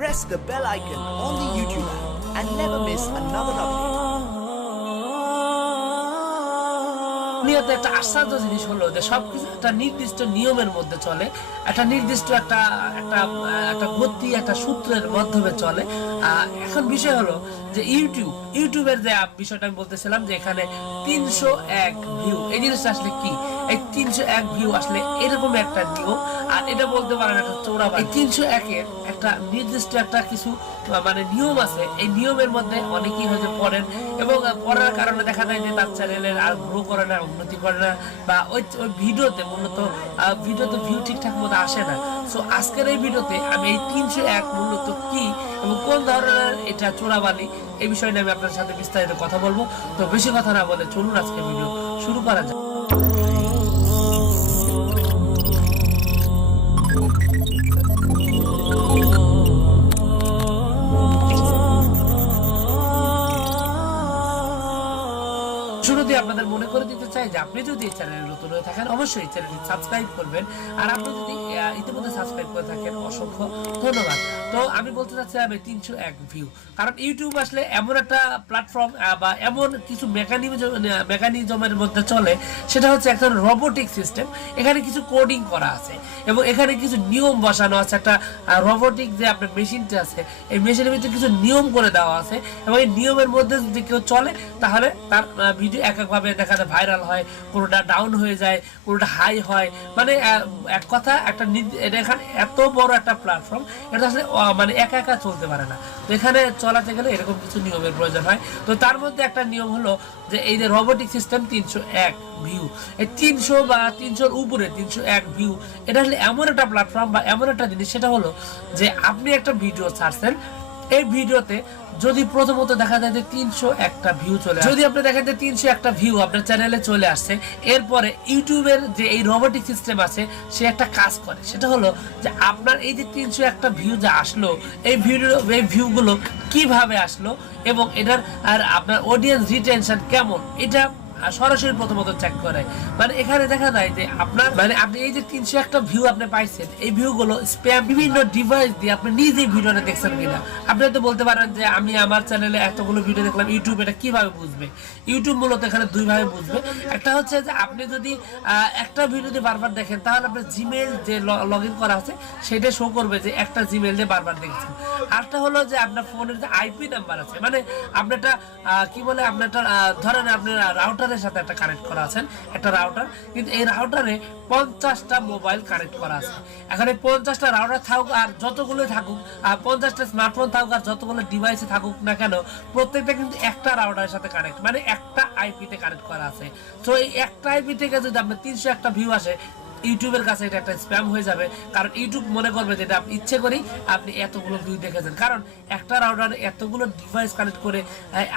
press the bell icon on the YouTube app and never miss another update. দুনিয়াতে একটা আশ্চর্য জিনিস হলো যে সবকিছু একটা নির্দিষ্ট নিয়মের মধ্যে চলে, একটা নির্দিষ্ট একটা একটা একটা গতি, একটা সূত্রের মাধ্যমে চলে। এখন বিষয় হলো যে ইউটিউবের যে বিষয়টা আমি বলতেছিলাম যে এখানে 301 ভিউ, এই জিনিসটা আসলে কি? এই 301 ভিউ আসলে এরকম একটা নিয়ম, আর এটা বলতে পারেন একটা চোরাবাজি। এই 301-এর একটা নির্দিষ্ট একটা কিছু মানে নিয়ম আছে। এই নিয়মের মধ্যে অনেকেই হয়তো পড়েন এবং পড়ার কারণে দেখা যায় যে তার চ্যানেলের আর গ্রো করে না, উন্নতি করে না, বা ওই ভিডিওতে মূলত ভিউ ঠিকঠাক মতো আসে না। সো আজকের এই ভিডিওতে আমি এই 301 মূলত কি এবং কোন ধরনের এটা চোরাবালি, এই বিষয় নিয়ে আমি আপনার সাথে বিস্তারিত কথা বলবো। তো বেশি কথা না বলে চলুন আজকে ভিডিও শুরু করা যাক। শুরুতে আপনাদের মনে করে দিতে চাই যে আপনি যদি এই চ্যানেলে নতুন হয়ে থাকেন অবশ্যই চ্যানেলটি সাবস্ক্রাইব করবেন, আর আপনি যদি ইতিমধ্যে সাবস্ক্রাইব করে থাকেন অসংখ্য ধন্যবাদ। তো আমি বলতে চাচ্ছি আমি 301 ভিউ, কারণ ইউটিউব আসলে এমন একটা প্ল্যাটফর্ম বা এমন কিছু মেকানিজমের মধ্যে চলে, সেটা হচ্ছে একটা রোবোটিক সিস্টেম। এখানে কিছু কোডিং করা আছে এবং এখানে কিছু নিয়ম বসানো আছে। একটা রোবোটিক যে আপনার মেশিনটা আছে, এই মেশিনের ভিতরে কিছু নিয়ম করে দেওয়া আছে এবং এই নিয়মের মধ্যে যদি কেউ চলে তাহলে তার ভিডিও এক একভাবে দেখা যায় ভাইরাল হয়, কোনোটা ডাউন হয়ে যায়, কোনোটা হাই হয়। মানে এক কথা একটা এটা এখানে এত বড় একটা প্ল্যাটফর্ম, এটা আসলে মানে একা একা চলতে পারে না। তো এখানে চলাতে গেলে এরকম কিছু নিয়মের প্রয়োজন হয়। তো তার মধ্যে একটা নিয়ম হলো যে এই যে রোবোটিক সিস্টেম 301 ভিউ, এই 300 বা 300-র উপরে 301 ভিউ, এটা আসলে এমন একটা প্ল্যাটফর্ম বা এমন একটা জিনিস, সেটা হলো যে আপনি একটা ভিডিও ছাড়ছেন, এই ভিডিওতে যদি প্রথমত দেখা যায় যে 301টা ভিউ চলে আসে, যদি আপনি দেখেন যে 301টা ভিউ আপনার চ্যানেলে চলে আসছে, এরপরে ইউটিউবের যে এই রোবোটিক সিস্টেম আছে সে একটা কাজ করে, সেটা হলো যে আপনার এই যে 301টা ভিউ যে আসলো, এই ভিউগুলো কিভাবে আসলো এবং এটার আর আপনার অডিয়েন্স রিটেনশন কেমন, এটা সরাসরি প্রথমত চেক করে। মানে এখানে দেখা যায় যে আপনার মানে আপনি এই যে 301টা ভিউ আপনি পাইছেন, এই ভিউগুলো স্প্যাম বিভিন্ন ডিভাইস দিয়ে আপনি নিজেই ভিডিওটা দেখছেন কিনা। আপনি তো বলতে পারেন যে আমি আমার চ্যানেলে এতগুলো ভিডিও দেখলাম, ইউটিউব এটা কিভাবে বুঝবে? ইউটিউব মূলত এখানে দুইভাবে বুঝবে। একটা হচ্ছে যে আপনি যদি একটা ভিডিও দিয়ে বারবার দেখেন, তাহলে আপনার জিমেইল যে লগ ইন করা আছে সেটা শো করবে যে একটা জিমেইল দিয়ে বারবার দেখছেন। আরেকটা হলো যে আপনার ফোনের যে আইপি নাম্বার আছে, মানে আপনি একটা কি বলে, আপনি একটা ধরেন আপনার রাউটার সাথে একটা কানেক্ট করা আছেন, একটা রাউটার, কিন্তু এই রাউটারে 50টা মোবাইল কানেক্ট করা আছে। এখন এই 50টা রাউটার থাকুক আর যতগুলো থাকুক, 50টা স্মার্টফোন থাকুক আর যতগুলো ডিভাইসে থাকুক না কেন, প্রত্যেকটা কিন্তু একটা রাউটারের সাথে কানেক্ট, মানে একটা আইপিতে কানেক্ট করা আছে। তো এই একটা আইপি থেকে যদি আপনার 301টা ভিউ আসে, ইউটিউবের কাছে এটা একটা স্প্যাম হয়ে যাবে, কারণ ইউটিউব মনে করবে যে এটা আপনি ইচ্ছে করি আপনি এতগুলো ভিউ দেখেছেন, কারণ একটা রাউটারে এতগুলো ডিভাইস কানেক্ট করে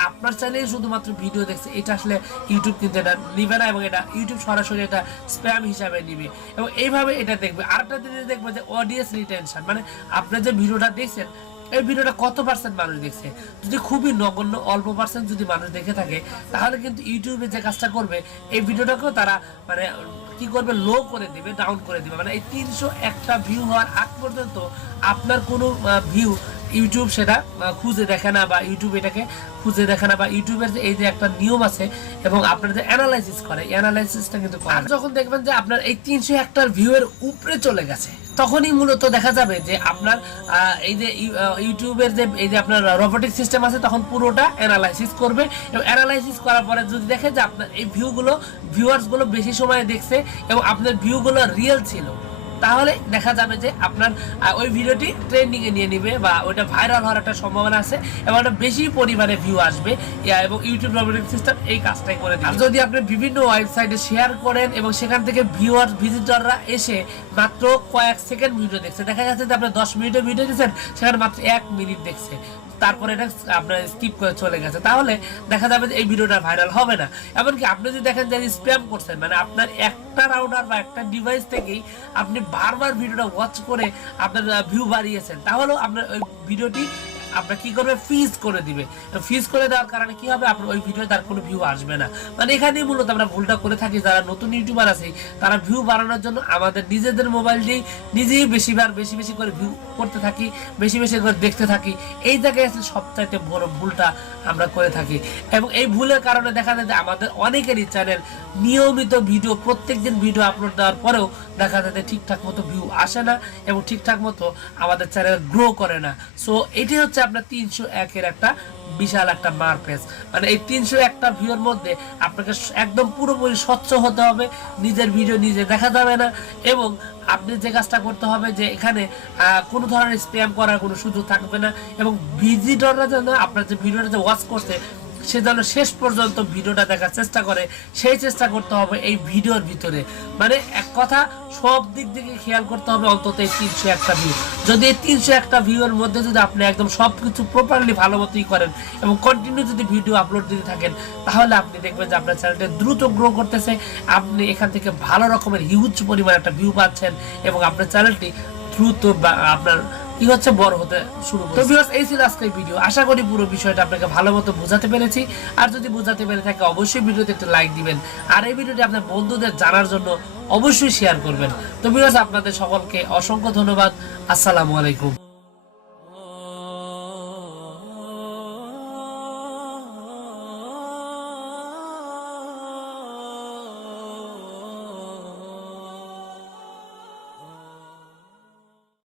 আপনার চ্যানেলে শুধুমাত্র ভিডিও দেখছে, এটা আসলে ইউটিউব কিন্তু এটা নিবে না এবং এটা ইউটিউব সরাসরি এটা স্প্যাম হিসাবে নিবে এবং এইভাবে এটা দেখবে। আরেকটা জিনিস দেখবে যে অডিয়েন্স রিটেনশন, মানে আপনি যে ভিডিওটা দেখছেন এই ভিডিওটা কত পার্সেন্ট মানুষ দেখছে। যদি খুবই নগণ্য অল্প পার্সেন্ট যদি মানুষ দেখে থাকে, তাহলে কিন্তু ইউটিউবে যে কাজটা করবে, এই ভিডিওটাকেও তারা মানে কি করবে, লো করে দিবে, ডাউন করে দিবে। মানে এই 301টা ভিউ হওয়ার আগ পর্যন্ত আপনার কোনো ভিউ ইউটিউব সেটা খুঁজে দেখে না, বা ইউটিউব এটাকে খুঁজে দেখে না, বা ইউটিউবের যে এই যে একটা নিয়ম আছে এবং আপনার যে অ্যানালাইসিস করে, অ্যানালাইসিসটা কিন্তু করে। আর যখন দেখবেন যে আপনার এই 301টার ভিউ এর উপরে চলে গেছে, তখনই মূলত দেখা যাবে যে আপনার এই যে ইউটিউবের যে এই যে আপনার রোবোটিক সিস্টেম আছে, তখন পুরোটা অ্যানালাইসিস করবে এবং অ্যানালাইসিস করার পরে যদি দেখে যে আপনার এই ভিউয়ার্সগুলো বেশি সময় দেখছে এবং আপনার ভিউগুলো রিয়েল ছিল, তাহলে দেখা যাবে যে আপনার ওই ভিডিওটি ট্রেন্ডিং এ নিয়ে নিবে বা ওইটা ভাইরাল হওয়ার একটা সম্ভাবনা আছে এবং একটা বেশি পরিমাণে ভিউ আসবে এবং ইউটিউব রোবোটিক সিস্টেম এই কাজটাই করে দিবে। যদি আপনি বিভিন্ন ওয়েবসাইটে শেয়ার করেন এবং সেখান থেকে ভিজিটররা এসে মাত্র কয়েক সেকেন্ড ভিডিও দেখছে, দেখা যাচ্ছে যে আপনি 10 মিনিটের ভিডিও দিয়েছেন, সেখানে মাত্র 1 মিনিট দেখছে, তারপরে এটা আপনার স্কিপ করে চলে গেছে, তাহলে দেখা যাবে যে এই ভিডিওটা ভাইরাল হবে না। এমনকি আপনি যদি দেখেন যে স্প্যাম করছেন, মানে আপনার একটা রাউটার বা একটা ডিভাইস থেকেই আপনি বারবার ভিডিওটা ওয়াচ করে আপনার ভিউ বাড়িয়েছেন, তাহলেও আপনার ওই ভিডিওটি আপনার কি করবে, ফ্রিজ করে দিবে। ফ্রিজ করে দেওয়ার কারণে কি হবে, আপনার ওই ভিডিও তার কোনো ভিউ আসবে না। মানে এখানেই মূলত আমরা ভুলটা করে থাকি, যারা নতুন ইউটিউবার আছে তারা ভিউ বাড়ানোর জন্য আমাদের নিজেদের মোবাইল দিয়েই নিজেই বেশি বেশি করে ভিউ করতে থাকি, বেশি বেশি করে দেখতে থাকি। এই জায়গায় সবচাইতে বড় ভুলটা আমরা করে থাকি। এবং এই ভুলের কারণে দেখা যায় যে আমাদের অনেকেরই চ্যানেল নিয়মিত ভিডিও, প্রত্যেকদিন ভিডিও আপলোড দেওয়ার পরেও দেখা যায় যে ঠিকঠাক মতো ভিউ আসে না এবং ঠিকঠাক মতো আমাদের চ্যানেল গ্রো করে না। সো এটি হচ্ছে আপনার 301-এর একটা বিশাল একটা মারপ্যাচ। মানে এই 301টা ভিউর মধ্যে আপনাকে একদম পুরোপুরি স্বচ্ছ হতে হবে, নিজের ভিডিও নিজে দেখা যাবে না এবং আপনি যে কাজটা করতে হবে যে এখানে কোনো ধরনের স্প্যাম করার কোনো সুযোগ থাকবে না এবং ভিজিটররা যেন আপনার যে ভিডিওটা যে ওয়াচ করছে সে যেন শেষ পর্যন্ত ভিডিওটা দেখার চেষ্টা করে, সেই চেষ্টা করতে হবে এই ভিডিওর ভিতরে। মানে এক কথা সব দিক থেকে খেয়াল করতে হবে অন্তত এই 301টা ভিউ। যদি এই 301টা ভিউর মধ্যে যদি আপনি একদম সবকিছু প্রপারলি ভালো মতোই করেন এবং কন্টিনিউ যদি ভিডিও আপলোড দিতে থাকেন, তাহলে আপনি দেখবেন যে আপনার চ্যানেলটা দ্রুত গ্রো করতেছে, আপনি এখান থেকে ভালো রকমের হিউজ পরিমাণ একটা ভিউ পাচ্ছেন এবং আপনার চ্যানেলটি দ্রুত আপনার কি হচ্ছে বড় হতে শুরু করছে। তো ভিউয়ার্স, এই ছিল আজকের ভিডিও। আশা করি পুরো বিষয়টা আপনাকে ভালো মতো বোঝাতে পেরেছি। আর যদি বোঝাতে পেরে থাকে অবশ্যই ভিডিওতে একটা লাইক দিবেন আর এই ভিডিওটি আপনার বন্ধুদের জানার জন্য অবশ্যই শেয়ার করবেন। তো ভিউয়ার্স, আপনাদের সকলকে অসংখ্য ধন্যবাদ। আসসালামু আলাইকুম।